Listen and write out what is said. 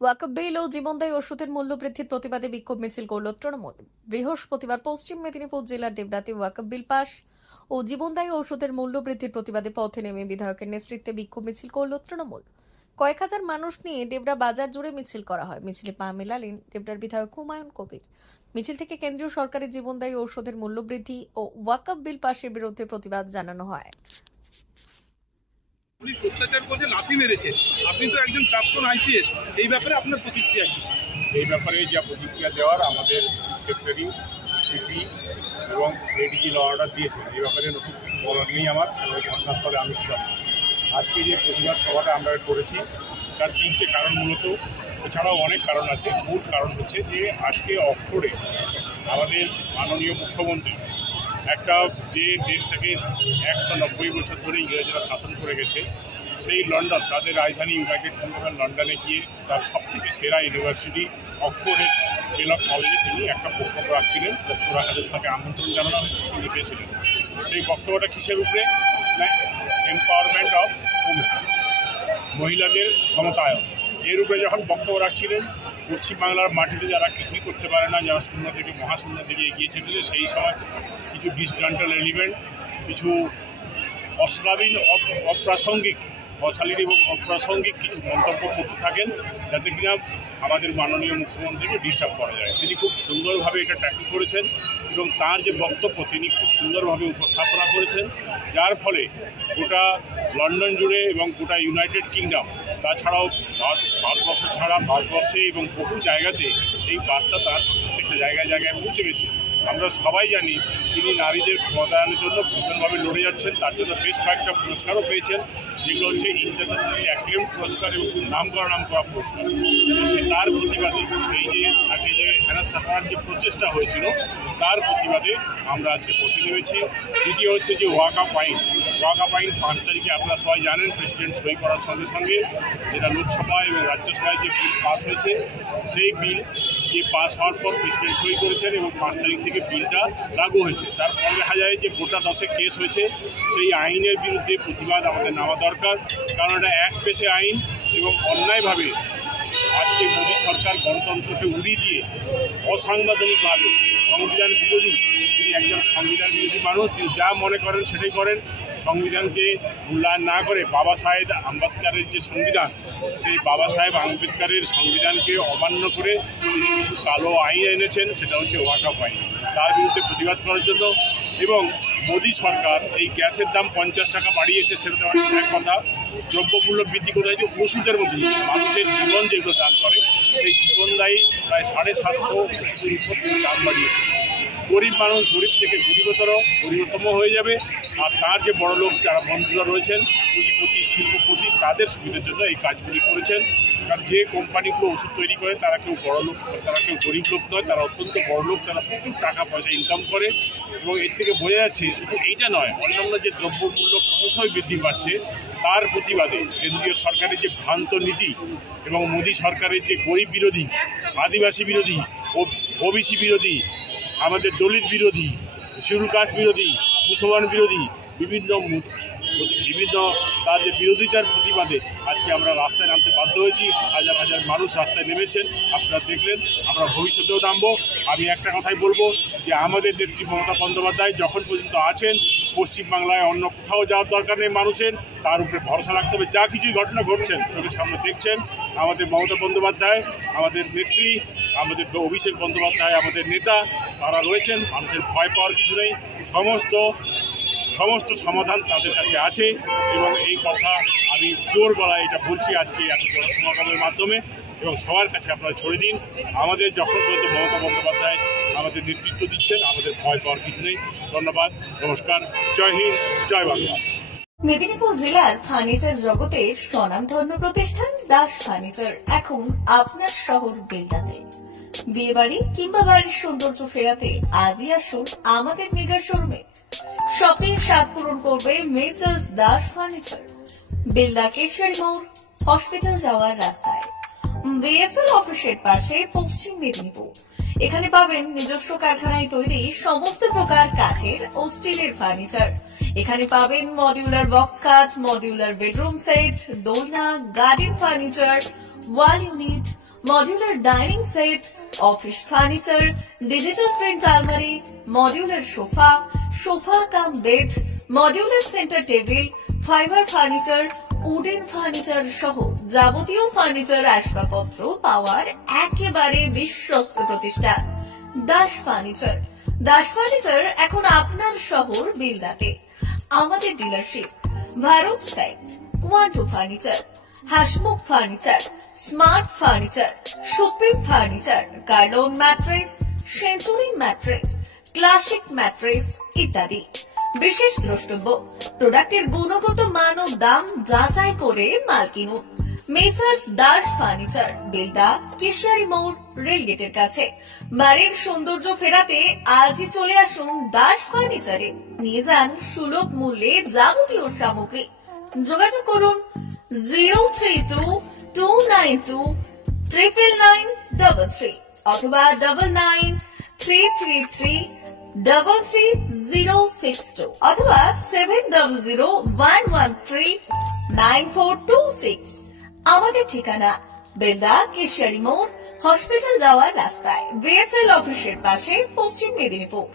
ওয়াকফ বিল ও জীবনদায়ী ওষুধের মূল্য বৃদ্ধির প্রতিবাদে বিক্ষোভ মিছিল করল তৃণমূল। বৃহস্পতিবার পশ্চিম মেদিনীপুর জেলার ডেবরাতে ওয়াকফ বিল পাস ও জীবনদায়ী ওষুধের মূল্য বৃদ্ধির প্রতিবাদে পথে নেমে বিধায়কের নেতৃত্বে বিক্ষোভ মিছিল করল তৃণমূল। কয়েক হাজার মানুষ নিয়ে ডেবরা বাজার জুড়ে মিছিল করা হয়। মিছিলে পা মেলালেন ডেবরার বিধায়ক হুমায়ুন কবির। মিছিল থেকে কেন্দ্রীয় সরকারের জীবনদায়ী ওষুধের মূল্য বৃদ্ধি ও ওয়াকফ বিল পাসের বিরুদ্ধে প্রতিবাদ জানানো হয়। পুলিশ অত্যাচার করছে, লাথি মেরেছে। আপনি তো একজন প্রাক্তন আইপিএস, এই ব্যাপারে আপনার প্রতিক্রিয়া কি? এই ব্যাপারে যা প্রতিক্রিয়া দেওয়ার আমাদের সেক্রেটারি, সিপি এবং এডিজি ল অর্ডার দিয়েছেন, এই ব্যাপারে নতুন কিছু বলার নেই আমার। ঘটনাস্থলে আমি ছিলাম। আজকে যে প্রতিবাদ সভাটা আমরা করেছি তার তিনটে কারণ, মূলত এছাড়াও অনেক কারণ আছে। মূল কারণ হচ্ছে যে আজকে অক্সফোর্ডে আমাদের মাননীয় মুখ্যমন্ত্রী একটা যে দেশটাকে 190 বছর ধরে ইংরেজরা শাসন করে গেছে, সেই লন্ডন, তাদের রাজধানী ইউনাইটেড কিংডমের লন্ডনে গিয়ে তার সবথেকে সেরা ইউনিভার্সিটি অক্সফোর্ডের বেলক কলেজে তিনি একটা বক্তব্য রাখছিলেন। বক্তব্য রাখাদের তাকে আমন্ত্রণ জানানো হয়েছে, তিনি গিয়েছিলেন। সেই বক্তব্যটা কিসের উপরে? এম্পাওয়ারমেন্ট অফ উমেন, মহিলাদের ক্ষমতায়ন। এর উপরে যখন বক্তব্য রাখছিলেন, পশ্চিমবাংলার মাটিতে যারা কিছুই করতে পারে না, যারা শূন্য থেকে মহাশূন্য থেকে এগিয়ে চলেছে, সেই সময় কিছু ডিসগ্রান্টাল এলিমেন্ট, কিছু অশ্লীল অপ্রাসঙ্গিক, অশালীন এবং অপ্রাসঙ্গিক কিছু মন্তব্য করতে থাকেন, যাতে কিনা আমাদের মাননীয় মুখ্যমন্ত্রীকে ডিস্টার্ব করা যায়। তিনি খুব সুন্দরভাবে এটা ট্যাকল করেছেন এবং তার যে বক্তব্য তিনি খুব সুন্দরভাবে উপস্থাপনা করেছেন, যার ফলে গোটা লন্ডন জুড়ে এবং গোটা ইউনাইটেড কিংডম, তাছাড়াও ভারতবর্ষ ছাড়া ভারতবর্ষে এবং বহু জায়গাতে এই বার্তা তার প্রত্যেকটা জায়গায় জায়গায় পৌঁছে গেছে। আমরা সবাই জানি তিনি নারীদের ক্ষমতায়নের জন্য ভীষণভাবে লড়ে যাচ্ছেন। তার জন্য বেশ কয়েকটা পুরস্কারও পেয়েছেন, যেগুলো হচ্ছে ইন্টারন্যাশনালি অ্যাক্লেম পুরস্কার এবং নাম করা পুরস্কার। তো সে তার প্রতিবাদে, এই যে তাকে যে হেনস্থা করার যে প্রচেষ্টা হয়েছিল, তার প্রতিবাদে আমরা আজকে পথে নেমেছি। দ্বিতীয় হচ্ছে যে ওয়াকফ আইন। ওয়াকফ আইন 5 তারিখে আপনারা সবাই জানেন প্রেসিডেন্ট সই করার সঙ্গে সঙ্গে যেটা লোকসভায় এবং রাজ্যসভায় যে বিল পাস হয়েছে, সেই বিল যে পাস হওয়ার পর প্রেসিডেন্ট সই করেছেন এবং 5 তারিখ থেকে বিলটা লাগু হয়েছে। তারপর দেখা যায় যে গোটা 10 কেস হয়েছে। সেই আইনের বিরুদ্ধে প্রতিবাদ আমাদের নেওয়া দরকার, কারণ এটা এক পেশে আইন এবং অন্যায়ভাবে আজকে মোদী সরকার গণতন্ত্রকে উড়িয়ে দিয়ে অসাংবিধানিকভাবে সংবিধান বিরোধী, তিনি একজন সংবিধান বিরোধী মানুষ, তিনি যা মনে করেন সেটাই করেন। সংবিধানকে মূল্যায়ন না করে বাবা সাহেব আম্বেদকরের যে সংবিধান, সেই বাবা সাহেব আম্বেদকরের সংবিধানকে অমান্য করে তিনি কিছু কালো আইন এনেছেন, সেটা হচ্ছে ওয়াকফ আইন। তার বিরুদ্ধে প্রতিবাদ করার জন্য। এবং মোদী সরকার এই গ্যাসের দাম 50 টাকা বাড়িয়েছে, সেটা তো এক কথা। দ্রব্যমূল্য বৃদ্ধি করে হয়েছে ওষুধের মধ্যে, মানুষের জীবন যেগুলো দান করে, সেই জীবনদায়ী প্রায় 750 দাম বাড়িয়েছে। গরিব মানুষ গরিব থেকে গরিবতম হয়ে যাবে। আর তার যে বড় লোক যারা বন্ধুরা রয়েছেন, পুঁজিপতি, শিল্পপতি, তাদের সুবিধার জন্য এই কাজগুলি করেছেন। কারণ যে কোম্পানিগুলো ওষুধ তৈরি করে তারা কেউ বড় লোক, তারা কেউ গরিব লোক নয়, তারা অত্যন্ত বড় লোক, তারা প্রচুর টাকা পয়সা ইনকাম করে। এবং এর থেকে বোঝা যাচ্ছে শুধু এইটা নয়, অন্যান্য যে দ্রব্যমূল্য ক্রমশই বৃদ্ধি পাচ্ছে, তার প্রতিবাদে কেন্দ্রীয় সরকারের যে ভ্রান্ত নীতি এবং মোদী সরকারের যে গরিব বিরোধী, আদিবাসী বিরোধী, ওবিসি বিরোধী, আমাদের দলিত বিরোধী, শিডিউল কাস্ট বিরোধী, মুসলমান বিরোধী, বিভিন্ন তার যে বিরোধিতার প্রতিবাদে আজকে আমরা রাস্তায় নামতে বাধ্য হয়েছি। হাজার হাজার মানুষ রাস্তায় নেমেছেন, আপনারা দেখলেন। আমরা ভবিষ্যতেও নামবো। আমি একটা কথাই বলবো যে আমাদের নেত্রী মমতা বন্দ্যোপাধ্যায় যখন পর্যন্ত আছেন, পশ্চিমবাংলায় অন্য কোথাও যাওয়ার দরকার নেই মানুষের, তার উপরে ভরসা রাখতে হবে। যা কিছুই ঘটনা ঘটছেন চোখের সামনে দেখছেন, আমাদের মমতা বন্দ্যোপাধ্যায়, আমাদের নেত্রী, আমাদের অভিষেক বন্দ্যোপাধ্যায়, আমাদের নেতা, তারা রয়েছেন। মানুষের ভয় পাওয়ার কিছু নেই। সমস্ত সমাধান তাদের কাছে আছে। এবং এই কথা আমি জোর গলায় এটা বলছি আজকে এত জনসমাগমের মাধ্যমে। এবং সবার কাছে আপনারা ছড়ে দিন, আমাদের যখন পর্যন্ত মমতা বন্দ্যোপাধ্যায় আমাদের নেতৃত্ব দিচ্ছেন, আমাদের ভয় পাওয়ার কিছু নেই। ধন্যবাদ, নমস্কার, জয় হিন্দ, জয় বাংলা। মেদিনীপুর জেলার ফার্নিচার জগতের স্বনামধন্য প্রতিষ্ঠান দাস ফার্নিচার এখন আপনার শহর বেলদাতে। বিয়ে বাড়ি কিংবা বাড়ির সৌন্দর্য ফেরাতে আজই আসুন আমাদের মেগা শোরুমে। শপিং স্বাদ পূরণ করবে মেসার্স দাস ফার্নিচার, বেলদা কেশরী মোড়, হসপিটাল যাওয়ার রাস্তায়, বিএসএল অফিসের পাশে, পশ্চিম মেদিনীপুর। এখানে পাবেন নিজস্ব কারখানায় তৈরি সমস্ত প্রকার কাঠের ও স্টিলের ফার্নিচার। এখানে পাবেন modular box cut, modular bedroom set, দোলনা, garden furniture, wall unit, modular dining set, office furniture, digital print আলমারি, modular sofa, sofa cum bed, modular centre table, fibre furniture, wooden furniture সহ যাবতীয় ফার্নিচার আসবাবপত্র পাওয়ার একেবারে বিশ্বস্ত প্রতিষ্ঠান দাস ফার্নিচার। দাস ফার্নিচার এখন আপনার শহর বেলদাতে। আমাদের dealership Bharat side, Quanto furniture, Hasmukh furniture, smart furniture, supreme furniture, Kurlon mattress, century mattress, classic mattress ইত্যাদি। বিশেষ দ্রষ্টব্য, প্রোডাক্টের গুণগত মান ও দাম যাচাই করে মাল কিনুন। মেসার্স দাস ফার্নিচার, বেলদা, কেশিয়ারি মোড়, রেলগেটের কাছে। বাড়ির সৌন্দর্য ফেরাতে আজই চলে আসুন দাস ফার্নিচারে, নিয়ে যান সুলভ মূল্যে যাবতীয় সামগ্রী। যোগাযোগ করুন 032-292-99933 অথবা 99-333-33062 অথবা 7001139426। আমাদের ঠিকানা বেলদা, কেশিয়ারি মোড়, হসপিটাল যাওয়ার রাস্তায়, বিএসএল অফিসের পাশে, পশ্চিম মেদিনীপুর।